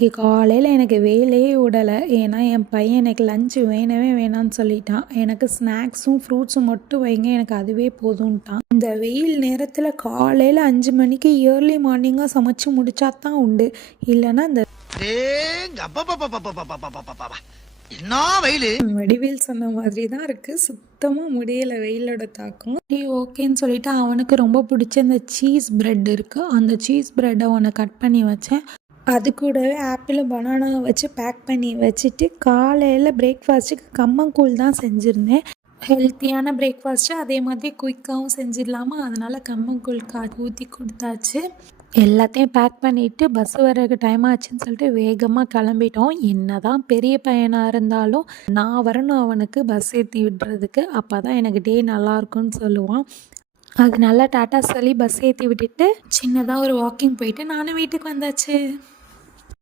இன்னைக்கு காலையில் எனக்கு வேலையே விடலை. ஏன்னா என் பையன் எனக்கு லஞ்சு வேணவே வேணான்னு சொல்லிட்டான். எனக்கு ஸ்நாக்ஸும் ஃப்ரூட்ஸும் மட்டும் வைங்க, எனக்கு அதுவே போதும்ட்டான். இந்த வெயில் நேரத்தில் காலையில் 5 மணிக்கு ஏர்லி மார்னிங்காக சமைச்சு முடிச்சா தான் உண்டு. இல்லைன்னா இந்த வடிவேல் சொன்ன மாதிரி தான் இருக்குது. சுத்தமாக முடியலை வெயிலோட தாக்கம். ஓகேன்னு சொல்லிட்டு அவனுக்கு ரொம்ப பிடிச்ச இந்த சீஸ் பிரெட் இருக்குது, அந்த சீஸ் பிரெட்டை ஒன்று கட் பண்ணி வச்சேன். அது கூடவே ஆப்பிள் பனானா வச்சு பேக் பண்ணி வச்சுட்டு காலையில் பிரேக்ஃபாஸ்ட்டுக்கு கம்மங்கூழ் தான் செஞ்சுருந்தேன். ஹெல்த்தியான பிரேக்ஃபாஸ்ட்டு, அதே மாதிரி குயிக்காகவும் செஞ்சிடலாமா, அதனால் கம்மங்கூழ் ஊற்றி கொடுத்தாச்சு. எல்லாத்தையும் பேக் பண்ணிவிட்டு பஸ் வர்றதுக்கு டைம் ஆச்சுன்னு சொல்லிட்டு வேகமாக கிளம்பிட்டோம். என்ன தான் பெரிய பையனாக இருந்தாலும் நான் வரணும் அவனுக்கு பஸ் ஏற்றி விடுறதுக்கு, அப்போ தான் எனக்கு டே நல்லாயிருக்குன்னு சொல்லுவான். அதனால டாட்டா சொல்லி பஸ் ஏற்றி விட்டுட்டு சின்னதாக ஒரு வாக்கிங் போயிட்டு நானும் வீட்டுக்கு வந்தாச்சு.